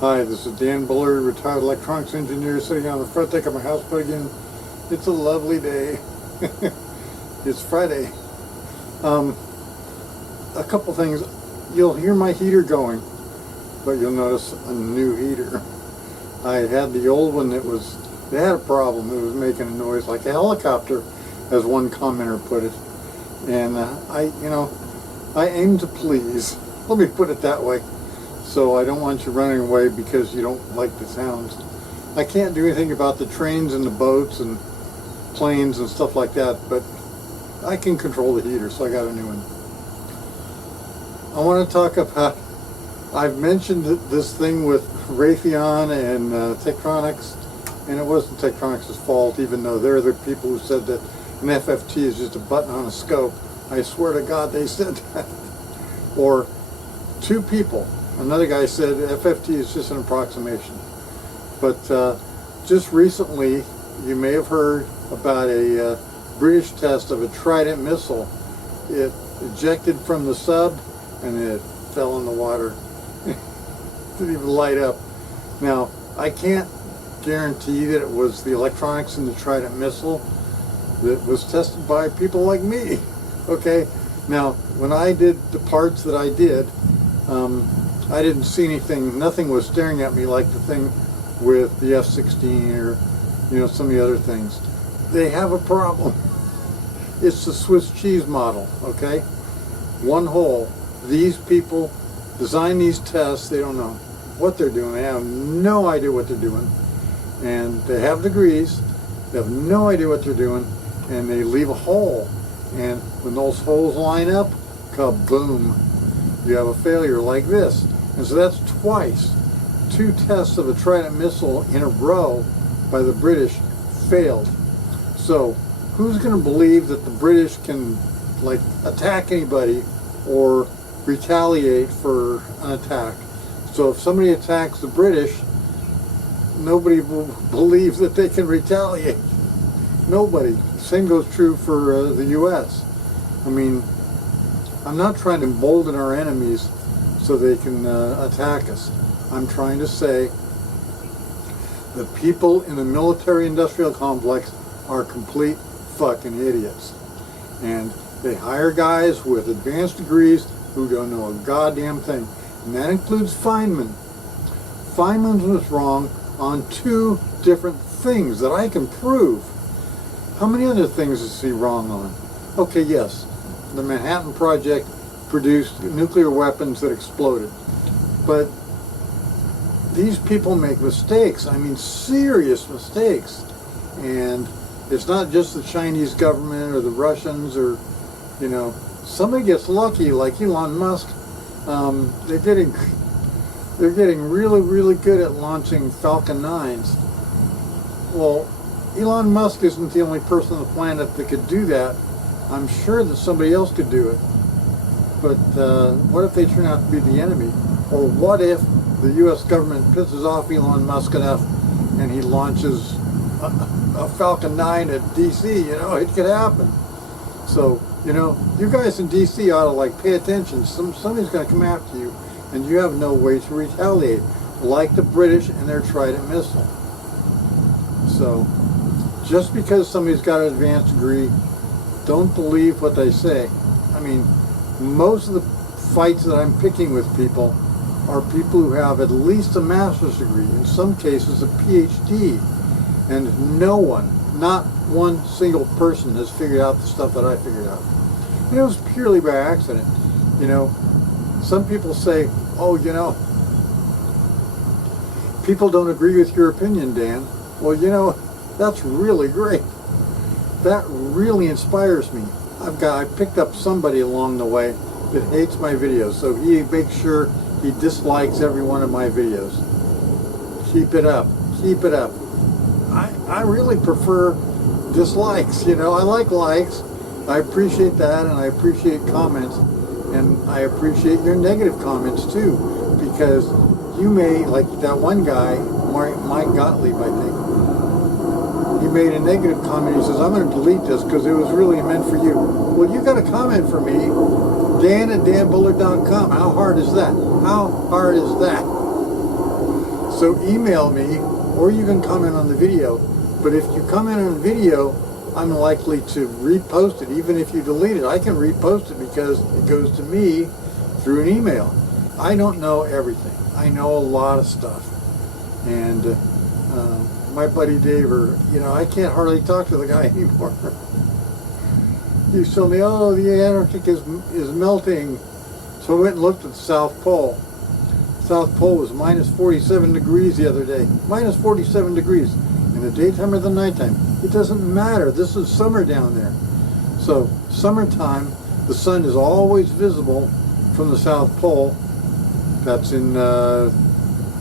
Hi, this is Dan Bullard, retired electronics engineer, sitting on the front deck of my house. But again, it's a lovely day. It's Friday. A couple things. You'll hear my heater going, but you'll notice a new heater. I had the old one that they had a problem. It was making a noise like a helicopter, as one commenter put it. And I aim to please. Let me put it that way. So I don't want you running away because you don't like the sounds. I can't do anything about the trains and the boats and planes and stuff like that, but I can control the heater, so I got a new one. I want to talk about, I've mentioned this thing with Raytheon and Tektronix, and it wasn't Tektronix's fault, even though they're the people who said that an FFT is just a button on a scope. I swear to God they said that. Or two people. Another guy said FFT is just an approximation. But just recently, you may have heard about a British test of a Trident missile. It ejected from the sub and it fell in the water. Didn't even light up. Now, I can't guarantee that it was the electronics in the Trident missile that was tested by people like me. Okay? Now, when I did the parts that I did, I didn't see anything, nothing was staring at me like the thing with the F-16 or, some of the other things. They have a problem. It's the Swiss cheese model, okay? One hole. These people design these tests, they don't know what they're doing. They have no idea what they're doing. And they have degrees, they have no idea what they're doing, and they leave a hole. And when those holes line up, kaboom, you have a failure like this. And so that's twice. Two tests of a Trident missile in a row by the British failed. So who's going to believe that the British can attack anybody or retaliate for an attack? So if somebody attacks the British, nobody will believe that they can retaliate. Nobody. Same goes true for the U.S. I mean, I'm not trying to embolden our enemies so they can attack us. I'm trying to say the people in the military-industrial complex are complete fucking idiots. And they hire guys with advanced degrees who don't know a goddamn thing. And that includes Feynman. Feynman was wrong on two different things that I can prove. How many other things is he wrong on? Okay, yes, the Manhattan Project produced nuclear weapons that exploded. But these people make mistakes. I mean, serious mistakes. And it's not just the Chinese government or the Russians or, somebody gets lucky like Elon Musk. They're getting really, really good at launching Falcon 9s. Well, Elon Musk isn't the only person on the planet that could do that. I'm sure that somebody else could do it. But what if they turn out to be the enemy? Or what if the U.S. government pisses off Elon Musk enough and he launches a Falcon 9 at D.C.? It could happen. So, you guys in D.C. ought to pay attention. Somebody's going to come after you and you have no way to retaliate, like the British and their Trident missile. So, just because somebody's got an advanced degree, don't believe what they say. I mean, most of the fights that I'm picking with people are people who have at least a master's degree, in some cases a PhD, and no one, not one single person has figured out the stuff that I figured out. It was purely by accident. Some people say, oh, people don't agree with your opinion, Dan. Well, that's really great. That really inspires me. I picked up somebody along the way that hates my videos, so he makes sure he dislikes every one of my videos. Keep it up. Keep it up. I really prefer dislikes. I like likes. I appreciate that, and I appreciate comments, and I appreciate your negative comments too, because you may, like that one guy, Mike Gottlieb, I think. He made a negative comment. He says, I'm going to delete this because it was really meant for you. Well, you got a comment for me. Dan at danbullard.com. How hard is that? How hard is that? So email me, or you can comment on the video. But if you comment on the video, I'm likely to repost it. Even if you delete it, I can repost it because it goes to me through an email. I don't know everything. I know a lot of stuff. And my buddy Dave, I can't hardly talk to the guy anymore. He told me, oh, the Antarctic is melting. So I went and looked at the South Pole. South Pole was minus 47 degrees the other day. Minus 47 degrees. In the daytime or the nighttime. It doesn't matter. This is summer down there. So, summertime, the sun is always visible from the South Pole. That's in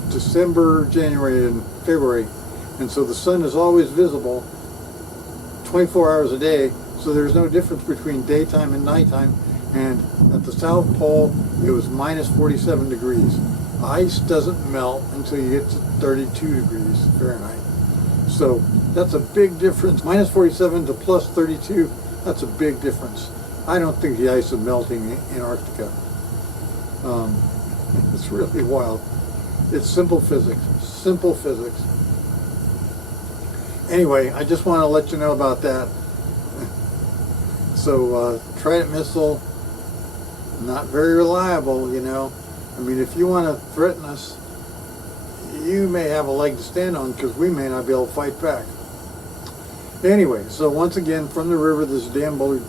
December, January, and February. And so the sun is always visible 24 hours a day. So there's no difference between daytime and nighttime. And at the South Pole, it was minus 47 degrees. Ice doesn't melt until you get to 32 degrees Fahrenheit. So that's a big difference. Minus 47 to plus 32, that's a big difference. I don't think the ice is melting in Antarctica. It's really wild. It's simple physics. Simple physics. Anyway, I just want to let you know about that. So, Trident missile, not very reliable, I mean, if you want to threaten us, you may have a leg to stand on because we may not be able to fight back. Anyway, so once again, from the river, this is Dan Bullard